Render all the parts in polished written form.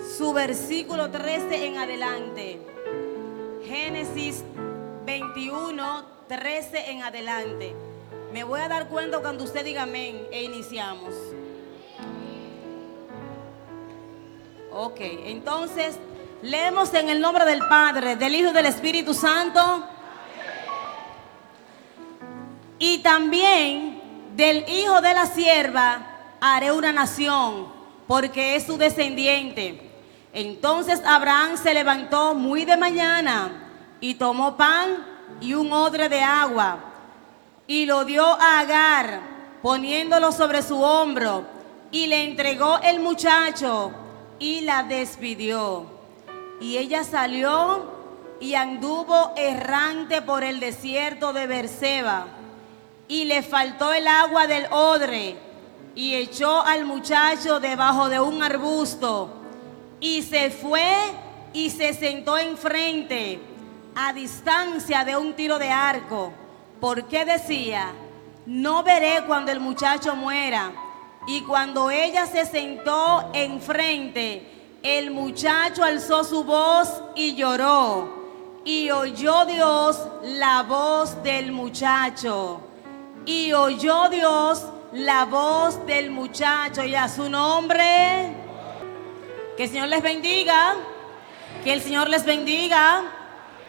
su versículo 13 en adelante. Génesis 21, 13 en adelante. Me voy a dar cuenta cuando usted diga amén e iniciamos. Ok, entonces leemos en el nombre del Padre, del Hijo y del Espíritu Santo. Y también del hijo de la sierva haré una nación, porque es su descendiente. Entonces Abraham se levantó muy de mañana y tomó pan y un odre de agua y lo dio a Agar, poniéndolo sobre su hombro, y le entregó el muchacho y la despidió. Y ella salió y anduvo errante por el desierto de Beerseba, y le faltó el agua del odre, y echó al muchacho debajo de un arbusto, y se fue y se sentó enfrente, a distancia de un tiro de arco, porque decía: no veré cuando el muchacho muera. Y cuando ella se sentó enfrente, el muchacho alzó su voz y lloró, y oyó Dios la voz del muchacho. Y oyó Dios la voz del muchacho, y a su nombre. Que el Señor les bendiga. Que el Señor les bendiga.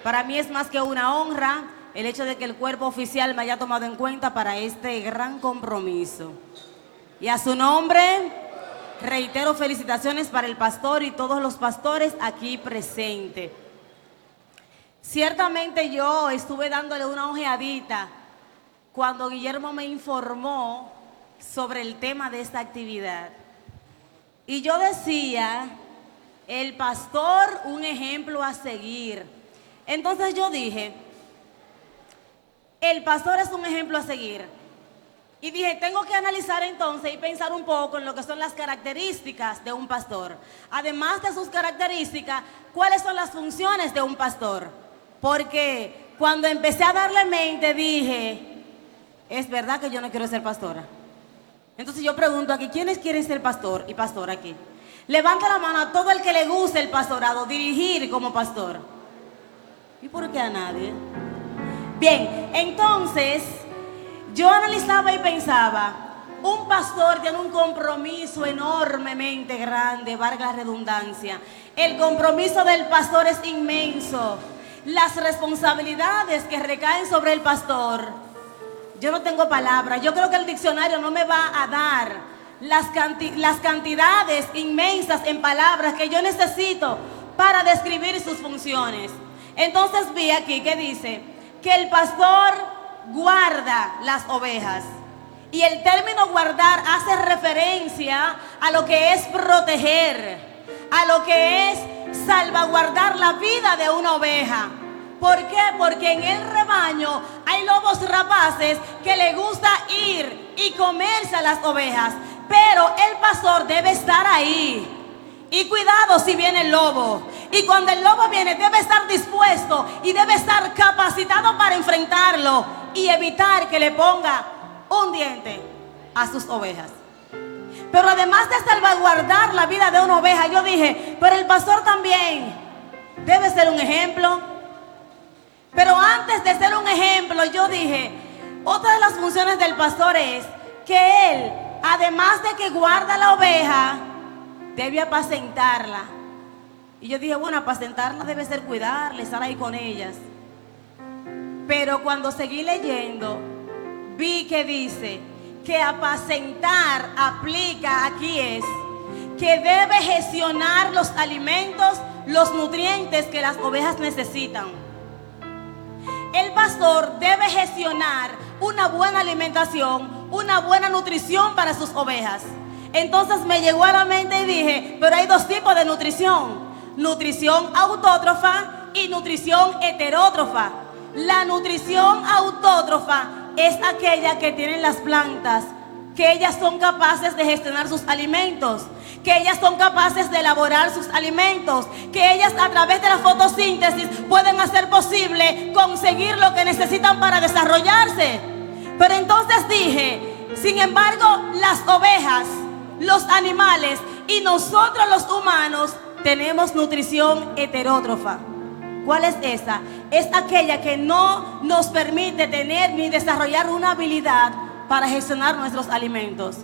Para mí es más que una honra el hecho de que el cuerpo oficial me haya tomado en cuenta para este gran compromiso. Y a su nombre reitero felicitaciones para el pastor y todos los pastores aquí presentes. Ciertamente yo estuve dándole una ojeadita cuando Guillermo me informó sobre el tema de esta actividad. Y yo decía: el pastor, un ejemplo a seguir. Entonces yo dije: el pastor es un ejemplo a seguir. Y dije, tengo que analizar entonces y pensar un poco en lo que son las características de un pastor. Además de sus características, ¿cuáles son las funciones de un pastor? Porque cuando empecé a darle mente dije: es verdad que yo no quiero ser pastora. Entonces yo pregunto aquí, ¿quiénes quieren ser pastor y pastora aquí? Levanta la mano a todo el que le guste el pastorado, dirigir como pastor. ¿Y por qué a nadie? Bien, entonces yo analizaba y pensaba, un pastor tiene un compromiso enormemente grande, valga la redundancia. El compromiso del pastor es inmenso. Las responsabilidades que recaen sobre el pastor, yo no tengo palabras. Yo creo que el diccionario no me va a dar las cantidades inmensas en palabras que yo necesito para describir sus funciones. Entonces vi aquí que dice que el pastor guarda las ovejas. Y el término guardar hace referencia a lo que es proteger, a lo que es salvaguardar la vida de una oveja. ¿Por qué? Porque en el rebaño hay lobos rapaces que le gusta ir y comerse a las ovejas. Pero el pastor debe estar ahí. Y cuidado si viene el lobo. Y cuando el lobo viene debe estar dispuesto y debe estar capacitado para enfrentarlo y evitar que le ponga un diente a sus ovejas. Pero además de salvaguardar la vida de una oveja, yo dije, pero el pastor también debe ser un ejemplo. Pero antes de ser un ejemplo, yo dije, otra de las funciones del pastor es que él, además de que guarda la oveja, debe apacentarla. Y yo dije, bueno, apacentarla debe ser cuidarla, estar ahí con ellas. Pero cuando seguí leyendo, vi que dice que apacentar aplica aquí es que debe gestionar los alimentos, los nutrientes que las ovejas necesitan. El pastor debe gestionar una buena alimentación, una buena nutrición para sus ovejas. Entonces me llegó a la mente y dije, pero hay dos tipos de nutrición: nutrición autótrofa y nutrición heterótrofa. La nutrición autótrofa es aquella que tienen las plantas, que ellas son capaces de gestionar sus alimentos, que ellas son capaces de elaborar sus alimentos, que ellas a través de la fotosíntesis pueden hacer posible conseguir lo que necesitan para desarrollarse. Pero entonces dije, sin embargo, las ovejas, los animales y nosotros los humanos tenemos nutrición heterótrofa. ¿Cuál es esa? Es aquella que no nos permite tener ni desarrollar una habilidad para gestionar nuestros alimentos.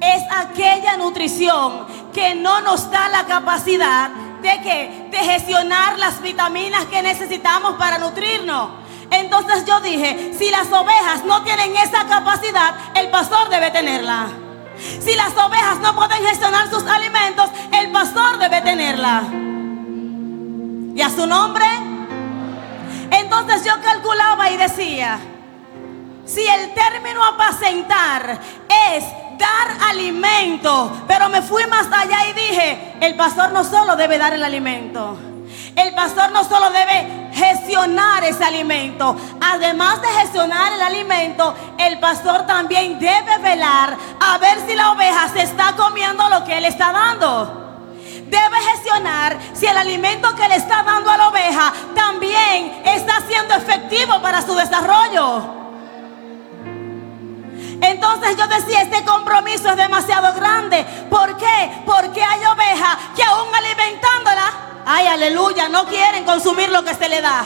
Es aquella nutrición que no nos da la capacidad de gestionar las vitaminas que necesitamos para nutrirnos. Entonces yo dije, si las ovejas no tienen esa capacidad, el pastor debe tenerla. Si las ovejas no pueden gestionar sus alimentos, el pastor debe tenerla. ¿Y a su nombre? Entonces yo calculaba y decía, si el término apacentar es dar alimento, pero me fui más allá y dije, el pastor no solo debe dar el alimento, el pastor no solo debe gestionar ese alimento, además de gestionar el alimento, el pastor también debe velar a ver si la oveja se está comiendo lo que él está dando. Debe gestionar si el alimento que le está dando a la oveja también está siendo efectivo para su desarrollo. Entonces yo decía, este compromiso es demasiado grande. ¿Por qué? Porque hay ovejas que aún alimentándola, ay, aleluya, no quieren consumir lo que se le da.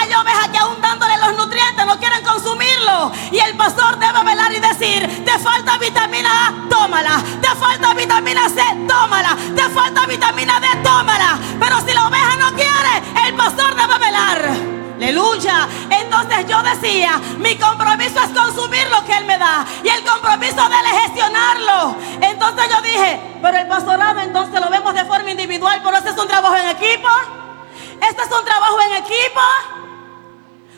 Hay ovejas que aún dándole los nutrientes no quieren consumirlo. Y el pastor debe velar y decir, te falta vitamina A, tómala. Te falta vitamina C, tómala. Te falta vitamina D, tómala. Pero si la oveja no quiere, el pastor debe velar. Aleluya. Entonces yo decía, mi compromiso es consumir lo que él me da, y el compromiso de él es gestionarlo. Entonces yo dije, pero el pastorado entonces lo vemos de forma individual, pero este es un trabajo en equipo. Este es un trabajo en equipo.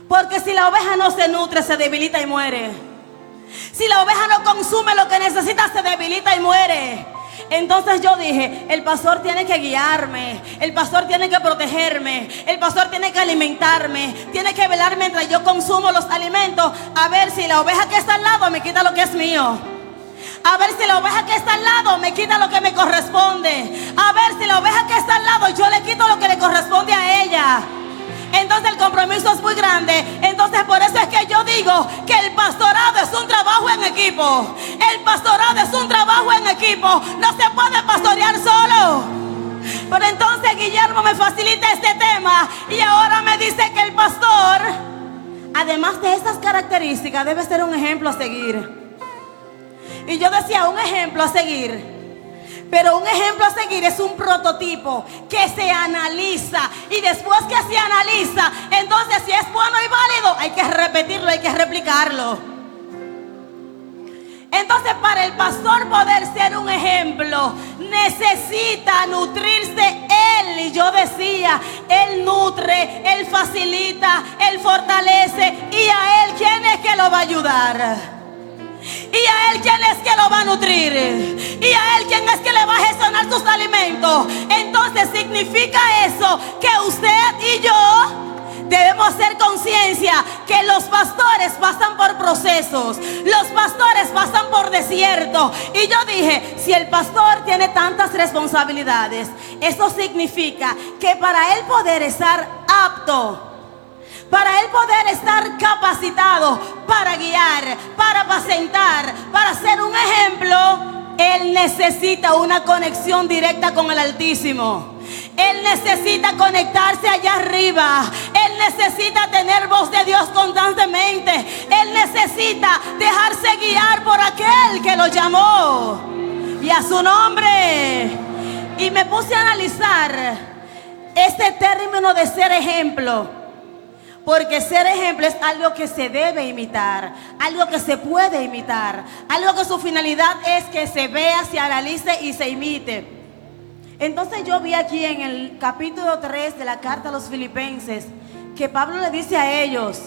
Porque si la oveja no se nutre, se debilita y muere. Si la oveja no consume lo que necesita, se debilita y muere. Entonces yo dije, el pastor tiene que guiarme, el pastor tiene que protegerme, el pastor tiene que alimentarme, tiene que velar mientras yo consumo los alimentos, a ver si la oveja que está al lado me quita lo que es mío, a ver si la oveja que está al lado me quita lo que me corresponde, a ver si la oveja que está al lado yo le quito lo que le corresponde a ella. Entonces el compromiso es muy grande. Entonces por eso es que yo digo que el pastorado es un trabajo en equipo. El pastorado es un trabajo en equipo. No se puede pastorear solo. Pero entonces Guillermo me facilita este tema y ahora me dice que el pastor, además de estas características, debe ser un ejemplo a seguir. Y yo decía, un ejemplo a seguir. Pero un ejemplo a seguir es un prototipo que se analiza, y después que se analiza, entonces si es bueno y válido, hay que repetirlo, hay que replicarlo. Entonces para el pastor poder ser un ejemplo, necesita nutrirse él. Y yo decía, él nutre, él facilita, él fortalece, y a él, ¿quién es que lo va a ayudar? Y a él, ¿quién es que lo va a nutrir? Y a él, ¿quién es que le va a gestionar sus alimentos? Entonces significa eso que usted y yo debemos hacer conciencia que los pastores pasan por procesos, los pastores pasan por desierto. Y yo dije, si el pastor tiene tantas responsabilidades, eso significa que para él poder estar apto, para él poder estar capacitado para guiar, para apacentar, para ser un ejemplo, él necesita una conexión directa con el Altísimo. Él necesita conectarse allá arriba. Él necesita tener voz de Dios constantemente. Él necesita dejarse guiar por aquel que lo llamó. Y a su nombre. Y me puse a analizar este término de ser ejemplo. Porque ser ejemplo es algo que se debe imitar, algo que se puede imitar, algo que su finalidad es que se vea, se analice y se imite. Entonces yo vi aquí en el capítulo 3 de la carta a los Filipenses que Pablo le dice a ellos,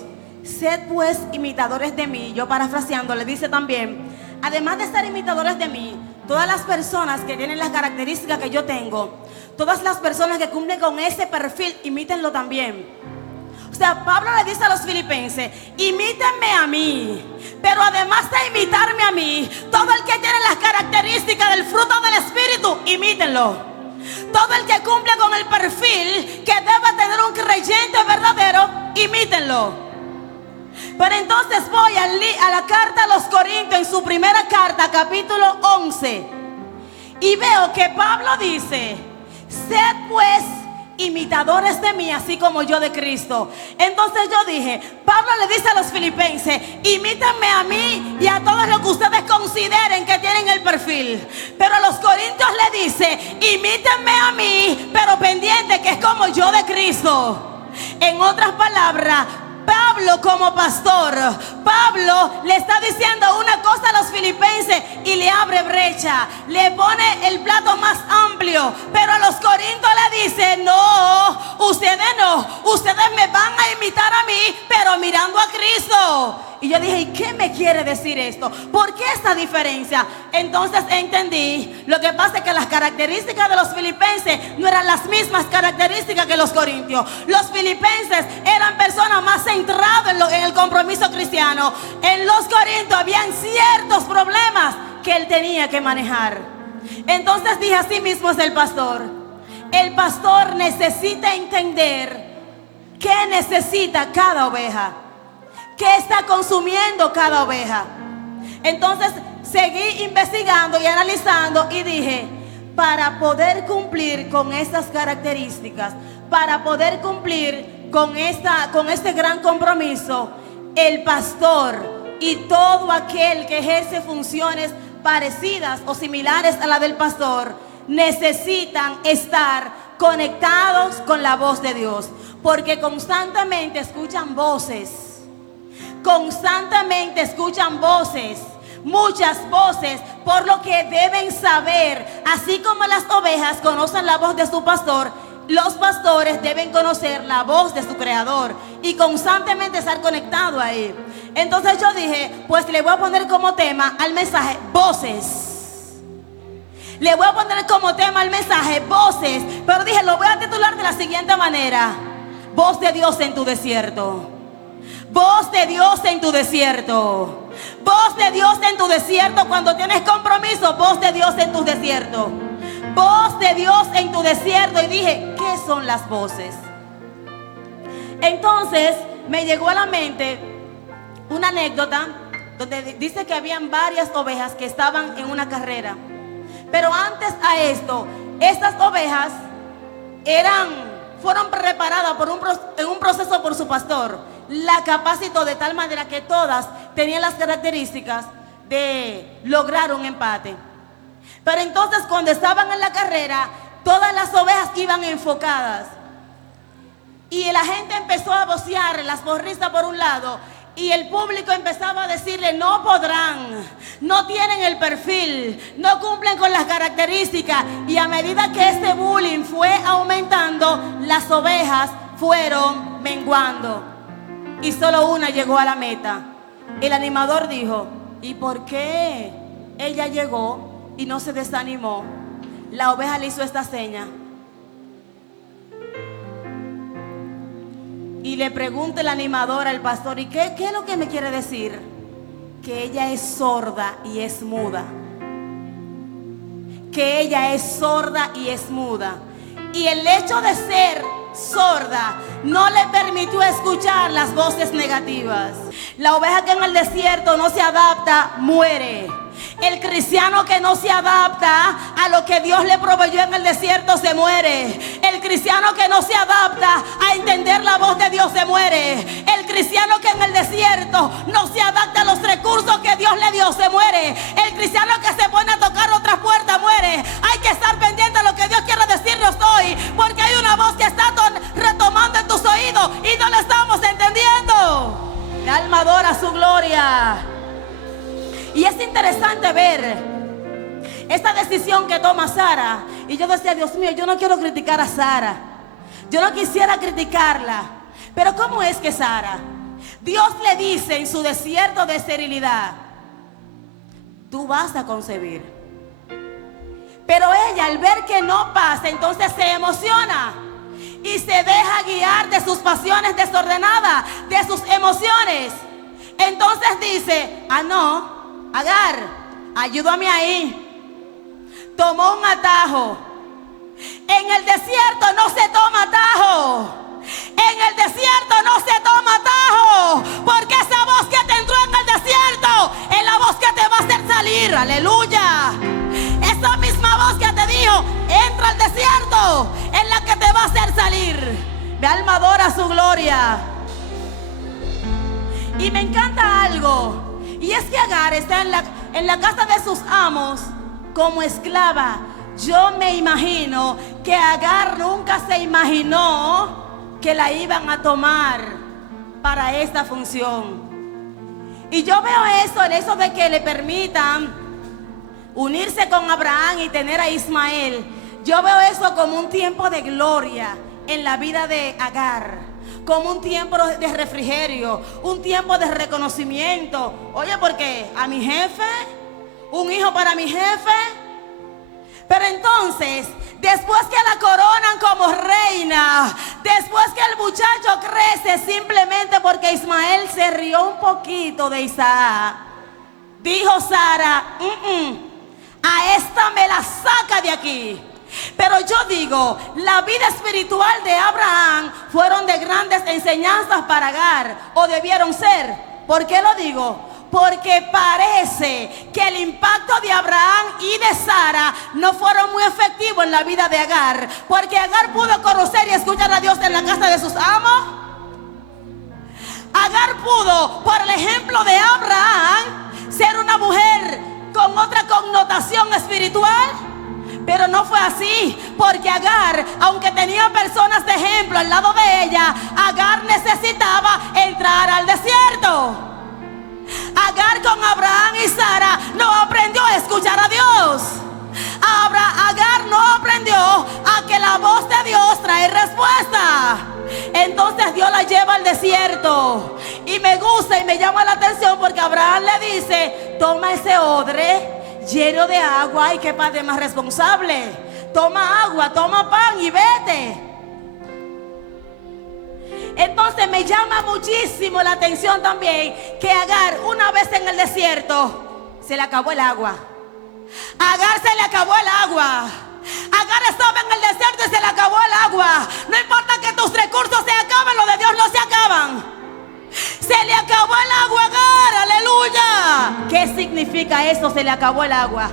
sed pues imitadores de mí. Yo parafraseando le dice también, además de ser imitadores de mí, todas las personas que tienen las características que yo tengo, todas las personas que cumplen con ese perfil, imítenlo también. O sea, Pablo le dice a los filipenses, imítenme a mí, pero además de imitarme a mí, todo el que tiene las características del fruto del Espíritu, imítenlo. Todo el que cumple con el perfil que debe tener un creyente verdadero, imítenlo. Pero entonces voy a la carta a los Corintios, en su primera carta, capítulo 11, y veo que Pablo dice Sed pues imitadores de mí, así como yo de Cristo. Entonces yo dije, Pablo le dice a los filipenses, imítenme a mí y a todos los que ustedes consideren que tienen el perfil. Pero a los corintios le dice, imítenme a mí, pero pendiente que es como yo de Cristo. En otras palabras, Pablo como pastor, Pablo le está diciendo una cosa a los filipenses y le abre brecha, le pone el plato más amplio, pero a los corintios le dice, no, ustedes me van a imitar a mí, pero mirando a Cristo. Y yo dije, ¿y qué me quiere decir esto? ¿Por qué esta diferencia? Entonces entendí, lo que pasa es que las características de los filipenses no eran las mismas características que los corintios. Los filipenses eran personas más centradas en el compromiso cristiano. En los corintios habían ciertos problemas que él tenía que manejar. Entonces dije, así mismo es el pastor. El pastor necesita entender qué necesita cada oveja, qué está consumiendo cada oveja. Entonces seguí investigando y analizando y dije, para poder cumplir con estas características, para poder cumplir con este gran compromiso, el pastor y todo aquel que ejerce funciones parecidas o similares a la del pastor, necesitan estar conectados con la voz de Dios, porque constantemente escuchan voces. Constantemente escuchan voces, muchas voces, por lo que deben saber, así como las ovejas conocen la voz de su pastor, los pastores deben conocer la voz de su creador y constantemente estar conectado ahí. Entonces yo dije, pues le voy a poner como tema al mensaje voces. Le voy a poner como tema al mensaje voces, pero dije, lo voy a titular de la siguiente manera: voz de Dios en tu desierto. Voz de Dios en tu desierto. Voz de Dios en tu desierto. Cuando tienes compromiso, voz de Dios en tu desierto. Voz de Dios en tu desierto. Y dije, ¿qué son las voces? Entonces me llegó a la mente una anécdota donde dice que habían varias ovejas que estaban en una carrera. Pero antes a esto, estas ovejas fueron preparadas en un proceso por su pastor. La capacitó de tal manera que todas tenían las características de lograr un empate. Pero entonces cuando estaban en la carrera, todas las ovejas iban enfocadas. Y la gente empezó a vocear, las porristas por un lado, y el público empezaba a decirle, no podrán, no tienen el perfil, no cumplen con las características. Y a medida que este bullying fue aumentando, las ovejas fueron menguando. Y solo una llegó a la meta. El animador dijo, ¿y por qué ella llegó y no se desanimó? La oveja le hizo esta seña. Y le pregunta el animador al pastor, ¿y qué es lo que me quiere decir? Que ella es sorda y es muda. Que ella es sorda y es muda. Y el hecho de ser sorda no le permitió escuchar las voces negativas. La oveja que en el desierto no se adapta, muere. El cristiano que no se adapta a lo que Dios le proveyó en el desierto se muere. El cristiano que no se adapta a entender la voz de Dios se muere. El cristiano que en el desierto no se adapta a los recursos que Dios le dio se muere. El cristiano que se pone a tocar otras puertas muere. Hay que estar pendiente de lo que Dios quiere decirnos hoy, porque hay una voz que está retomando en tus oídos y no la estamos entendiendo. Mi alma adora su gloria. Y es interesante ver esta decisión que toma Sara. Y yo decía, Dios mío, yo no quiero criticar a Sara. Yo no quisiera criticarla. Pero ¿cómo es que Sara? Dios le dice en su desierto de esterilidad, tú vas a concebir. Pero ella, al ver que no pasa, entonces se emociona y se deja guiar de sus pasiones desordenadas, de sus emociones. Entonces dice, no, Agar, ayúdame ahí. Tomó un atajo. En el desierto no se toma atajo. En el desierto no se toma atajo, porque esa voz que te entró en el desierto es la voz que te va a hacer salir. Aleluya. Esa misma voz que te dijo, entra al desierto, Mi alma adora su gloria. Y me encanta algo, y es que Agar está en la casa de sus amos como esclava. Yo me imagino que Agar nunca se imaginó que la iban a tomar para esta función. Y yo veo eso, el eso de que le permitan unirse con Abraham y tener a Ismael. Yo veo eso como un tiempo de gloria en la vida de Agar, como un tiempo de refrigerio, un tiempo de reconocimiento. Oye, porque a mi jefe, un hijo para mi jefe. Pero entonces, después que la coronan como reina, después que el muchacho crece simplemente porque Ismael se rió un poquito de Isaac, dijo Sara, a esta me la saca de aquí. Pero yo digo, la vida espiritual de Abraham fueron de grandes enseñanzas para Agar, o debieron ser. ¿Por qué lo digo? Porque parece que el impacto de Abraham y de Sara no fueron muy efectivos en la vida de Agar, porque Agar pudo conocer y escuchar a Dios en la casa de sus amos. Agar pudo, por el ejemplo de Abraham, ser una mujer con otra connotación espiritual. Pero no fue así, porque Agar, aunque tenía personas de ejemplo al lado de ella, Agar necesitaba entrar al desierto. Agar con Abraham y Sara no aprendió a escuchar a Dios. Agar no aprendió a que la voz de Dios trae respuesta. Entonces Dios la lleva al desierto. Y me gusta y me llama la atención porque Abraham le dice, toma ese odre lleno de agua. Y qué padre más responsable. Toma agua, toma pan y vete. Entonces me llama muchísimo la atención también que Agar, una vez en el desierto, se le acabó el agua. Agar se le acabó el agua. Agar estaba en el desierto y se le acabó el agua. No importa que tus recursos se acaben, los de Dios no se acaban. Se le acabó el agua, Agar, aleluya. ¿Qué significa eso? Se le acabó el agua.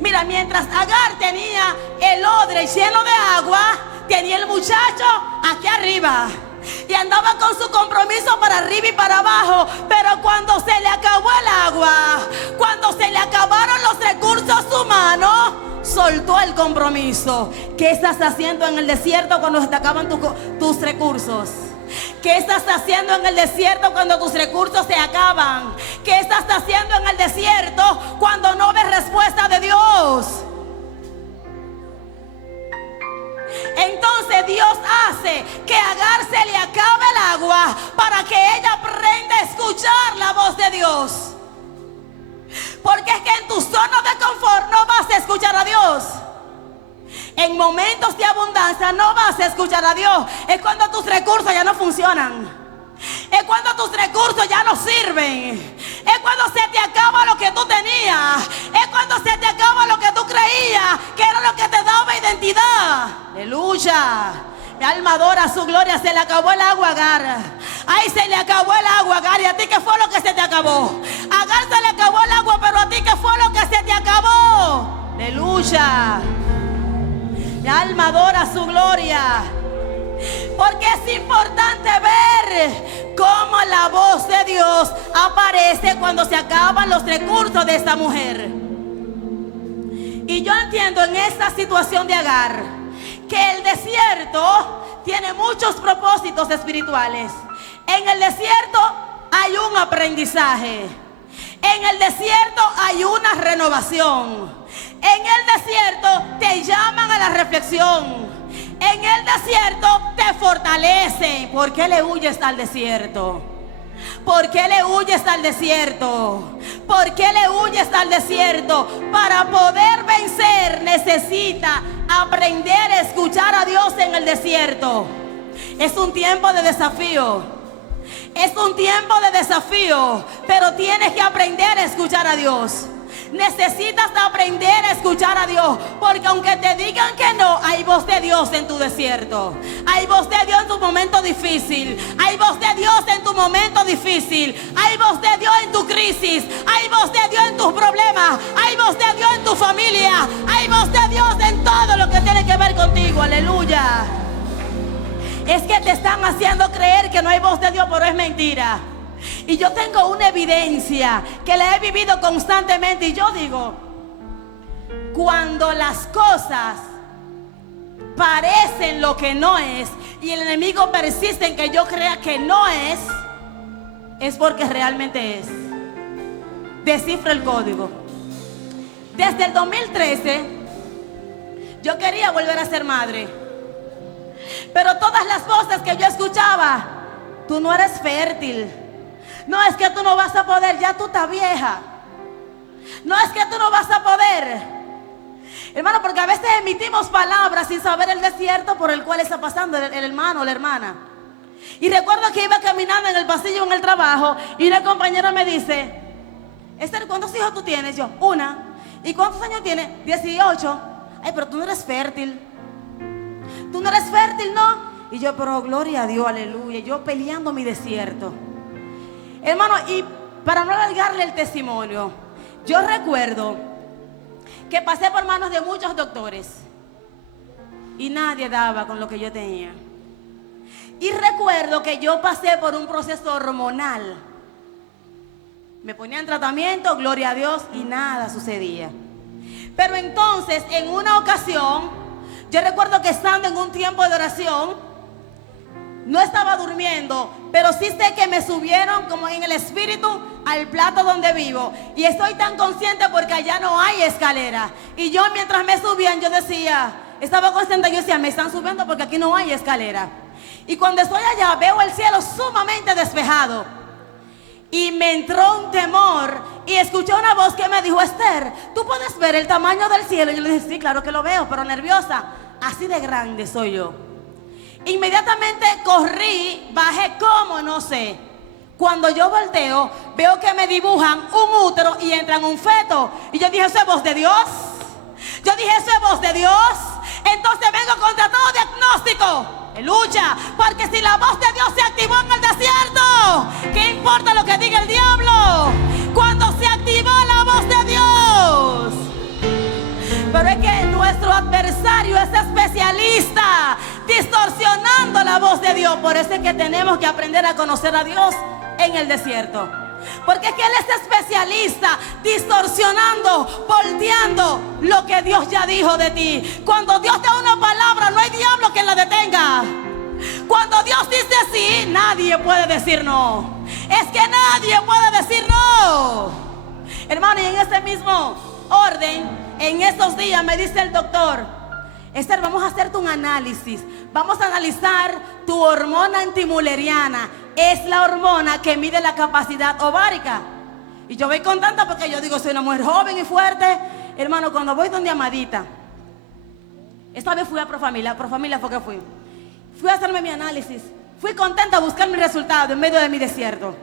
Mira, mientras Agar tenía el odre lleno de agua, tenía el muchacho aquí arriba. Y andaba con su compromiso para arriba y para abajo. Pero cuando se le acabó el agua, cuando se le acabaron los recursos humanos, soltó el compromiso. ¿Qué estás haciendo en el desierto cuando se te acaban tus recursos? ¿Qué estás haciendo en el desierto cuando tus recursos se acaban? ¿Qué estás haciendo en el desierto cuando no ves respuesta de Dios? Entonces Dios hace que a Agar se le acabe el agua para que ella aprenda a escuchar la voz de Dios. Porque es que en tu zona de confort no vas a escuchar a Dios. En momentos de abundancia no vas a escuchar a Dios. Es cuando tus recursos ya no funcionan. Es cuando tus recursos ya no sirven. Es cuando se te acaba lo que tú tenías. Es cuando se te acaba lo que tú creías que era lo que te daba identidad. Aleluya. Mi alma adora su gloria. Se le acabó el agua a Agar. Ay, se le acabó el agua a Agar. ¿Y a ti qué fue lo que se te acabó? A Agar se le acabó el agua, pero a ti qué fue lo que se te acabó. Aleluya. Mi alma adora su gloria. Porque es importante ver cómo la voz de Dios aparece cuando se acaban los recursos de esta mujer. Y yo entiendo en esta situación de Agar que el desierto tiene muchos propósitos espirituales. En el desierto hay un aprendizaje. En el desierto hay una renovación. En el desierto te llaman a la reflexión. En el desierto te fortalecen. ¿Por qué le huyes al desierto? ¿Por qué le huyes al desierto? ¿Por qué le huyes al desierto? Para poder vencer necesita aprender a escuchar a Dios en el desierto. Es un tiempo de desafío. Es un tiempo de desafío. Pero tienes que aprender a escuchar a Dios. Necesitas aprender a escuchar a Dios. Porque aunque te digan que no, hay voz de Dios en tu desierto. Hay voz de Dios en tu momento difícil. Hay voz de Dios en tu momento difícil. Hay voz de Dios en tu crisis. Hay voz de Dios en tus problemas. Hay voz de Dios en tu familia. Hay voz de Dios en todo lo que tiene que ver contigo. Aleluya. es que te están haciendo creer que no hay voz de Dios, pero es mentira. Y yo tengo una evidencia que la he vivido constantemente. Y yo digo, cuando las cosas parecen lo que no es y el enemigo persiste en que yo crea que no es porque realmente es. Descifra el código. Desde el 2013 yo quería volver a ser madre, pero todas las voces que yo escuchaba: tú no eres fértil, no, es que tú no vas a poder, ya tú estás vieja, no, es que tú no vas a poder. Hermano, porque a veces emitimos palabras sin saber el desierto por el cual está pasando el hermano o la hermana. Y recuerdo que iba caminando en el pasillo en el trabajo y una compañera me dice: Esther, ¿cuántos hijos tú tienes? Yo, una. ¿Y cuántos años tienes? 18. Ay, pero tú no eres fértil. Tú no eres fértil, ¿no? Y yo, pero gloria a Dios, aleluya. Yo peleando mi desierto. Hermano, y para no alargarle el testimonio, yo recuerdo que pasé por manos de muchos doctores y nadie daba con lo que yo tenía. Y recuerdo que yo pasé por un proceso hormonal. Me ponía en tratamiento, gloria a Dios, y nada sucedía. Pero entonces, en una ocasión, yo recuerdo que estando en un tiempo de oración, no estaba durmiendo, pero sí sé que me subieron como en el espíritu al plato donde vivo. Y estoy tan consciente porque allá no hay escalera. Y yo mientras me subían, yo decía, estaba consciente, yo decía, me están subiendo porque aquí no hay escalera. Y cuando estoy allá, veo el cielo sumamente despejado. Y me entró un temor y escuché una voz que me dijo: Esther, ¿tú puedes ver el tamaño del cielo? Y yo le dije: sí, claro que lo veo, pero nerviosa. Así de grande soy yo. Inmediatamente corrí, bajé como, no sé. Cuando yo volteo, veo que me dibujan un útero y entran un feto. Y yo dije: ¿eso es voz de Dios? Yo dije: ¿eso es voz de Dios? Entonces vengo contra todo diagnóstico. Lucha, porque si la voz de Dios se activó en el desierto, ¿qué importa lo que diga el diablo? Cuando se activó la voz de Dios. Pero es que nuestro adversario es especialista distorsionando la voz de Dios. Por eso es que tenemos que aprender a conocer a Dios en el desierto. Porque es que Él es especialista distorsionando, volteando lo que Dios ya dijo de ti. Cuando Dios da una palabra, no hay diablo que la detenga. Cuando Dios dice sí, nadie puede decir no. Es que nadie puede decir no. Hermano, y en ese mismo orden, en estos días me dice el doctor: Esther, vamos a hacerte un análisis. Vamos a analizar tu hormona antimuleriana. Es la hormona que mide la capacidad ovárica. Y yo voy contenta porque yo digo, soy una mujer joven y fuerte. Hermano, cuando voy donde Amadita, esta vez fui a Profamilia fue que fui a hacerme mi análisis. Fui contenta a buscar mi resultado en medio de mi desierto.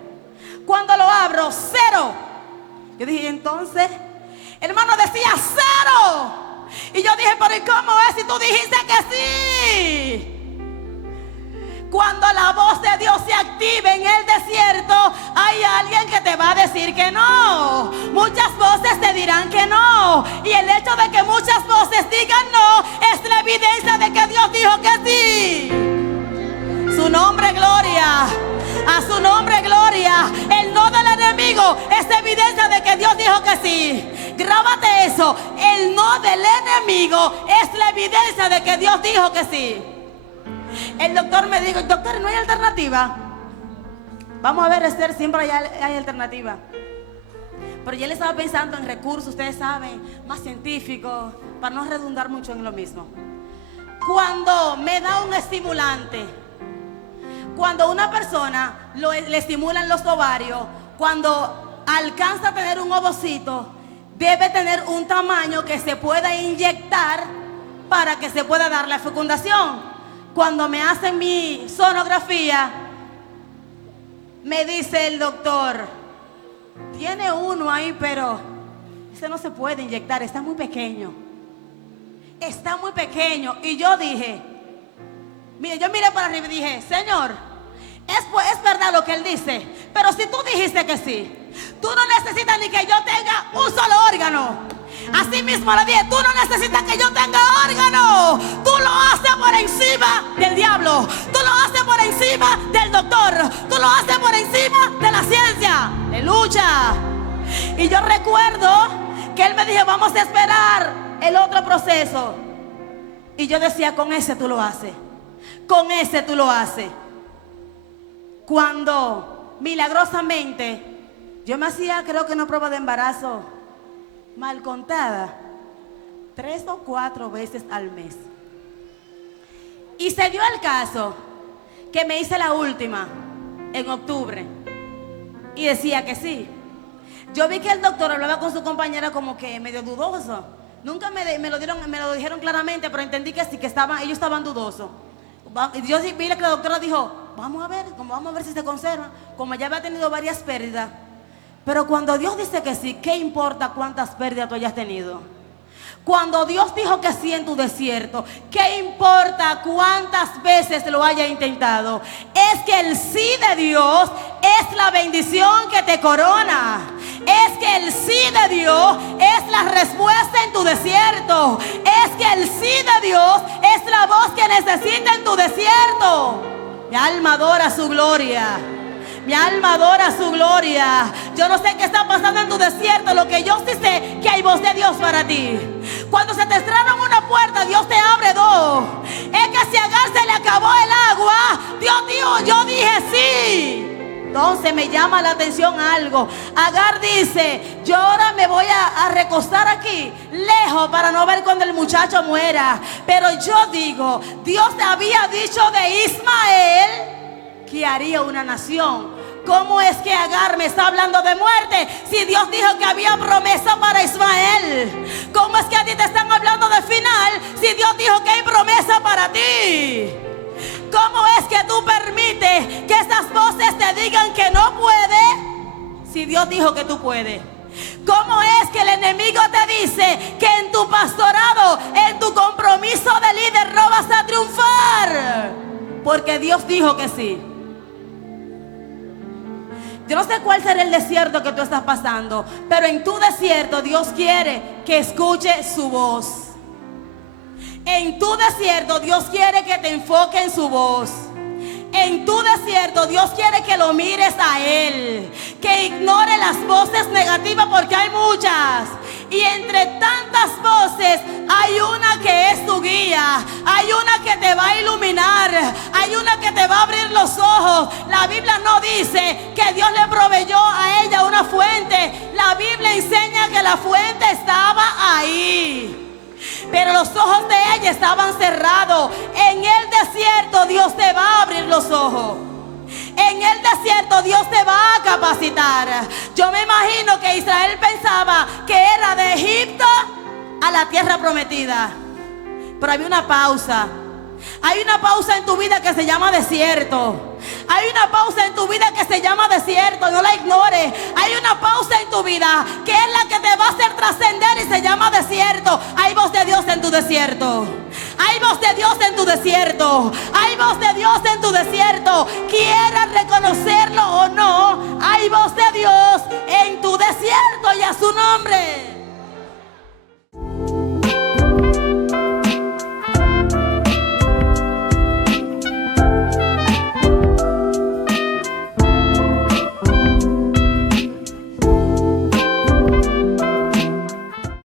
Cuando lo abro, 0. Yo dije, entonces, hermano, decía 0. Y yo dije, pero ¿y cómo es si tú dijiste que sí? Cuando la voz de Dios se active en el desierto, hay alguien que te va a decir que no. Muchas voces te dirán que no. Y el hecho de que muchas voces digan no es la evidencia de que Dios dijo que sí. Su nombre, gloria. A su nombre, gloria. El no del enemigo es evidencia de que Dios dijo que sí. Grábate eso. El no del enemigo es la evidencia de que Dios dijo que sí. El doctor me dijo, doctor, ¿no hay alternativa? Vamos a ver, Esther, siempre hay alternativa. Pero yo le estaba pensando en recursos, ustedes saben, más científicos, para no redundar mucho en lo mismo. Cuando me da un estimulante, cuando una persona le estimulan los ovarios, cuando alcanza a tener un ovocito, debe tener un tamaño que se pueda inyectar para que se pueda dar la fecundación. Cuando me hacen mi sonografía, me dice el doctor, tiene uno ahí, pero ese no se puede inyectar, está muy pequeño. Está muy pequeño. Y yo dije, mire, yo miré para arriba y dije, Señor, es verdad lo que Él dice, pero si tú dijiste que sí, tú no necesitas ni que yo tenga un solo órgano. Así mismo le dije, tú no necesitas que yo tenga órgano, tú lo haces por encima del diablo, tú lo haces por encima del doctor, tú lo haces por encima de la ciencia. ¡Aleluya! Y yo recuerdo que él me dijo, vamos a esperar el otro proceso. Y yo decía, con ese tú lo haces, con ese tú lo haces. Cuando milagrosamente yo me hacía, creo que una prueba de embarazo mal contada, 3 o 4 veces al mes. Y se dio el caso que me hice la última en octubre y decía que sí. Yo vi que el doctor hablaba con su compañera como que medio dudoso. Nunca me lo dijeron claramente, pero entendí que sí, que ellos estaban dudosos. Yo sí vi que la doctora dijo, vamos a ver si se conserva, como ya había tenido varias pérdidas. Pero cuando Dios dice que sí, ¿qué importa cuántas pérdidas tú hayas tenido? Cuando Dios dijo que sí en tu desierto, ¿qué importa cuántas veces lo haya intentado? Es que el sí de Dios es la bendición que te corona. Es que el sí de Dios es la respuesta en tu desierto. Es que el sí de Dios es la voz que necesita en tu desierto. Mi alma adora su gloria. Mi alma adora su gloria. Yo no sé qué está pasando en tu desierto. Lo que yo sí sé, que hay voz de Dios para ti. Cuando se te cerraron una puerta, Dios te abre 2. Es que si a Agar se le acabó el agua, Dios dijo, yo dije sí. Entonces me llama la atención algo. Agar dice, yo ahora me voy a recostar aquí, lejos, para no ver cuando el muchacho muera. Pero yo digo, Dios te había dicho de Ismael que haría una nación. ¿Cómo es que Agar me está hablando de muerte si Dios dijo que había promesa para Ismael? ¿Cómo es que a ti te están hablando de final si Dios dijo que hay promesa para ti? ¿Cómo es que tú permites que esas voces te digan que no puedes si Dios dijo que tú puedes? ¿Cómo es que el enemigo te dice que en tu pastorado, en tu compromiso de líder no vas a triunfar? Porque Dios dijo que sí. Yo no sé cuál será el desierto que tú estás pasando, pero en tu desierto Dios quiere que escuche su voz. En tu desierto Dios quiere que te enfoque en su voz. En tu desierto Dios quiere que lo mires a Él, que ignore las voces negativas, porque hay muchas. Y entre tantas voces hay una que es tu guía, hay una que te va a iluminar, hay una que te va a abrir los ojos. La Biblia no dice que Dios le proveyó a ella una fuente. La Biblia enseña que la fuente estaba ahí, pero los ojos de ella estaban cerrados. En el desierto Dios te va a abrir los ojos. En el desierto Dios te va a capacitar. Yo me imagino que Israel pensaba que era de Egipto a la tierra prometida. Pero había una pausa. Hay una pausa en tu vida que se llama desierto. Hay una pausa en tu vida que se llama desierto, no la ignores. Hay una pausa en tu vida que es la que te va a hacer trascender y se llama desierto. Hay voz de Dios en tu desierto. Hay voz de Dios en tu desierto. Hay voz de Dios en tu desierto. Quieras reconocerlo o no, hay voz de Dios en tu desierto y a su nombre.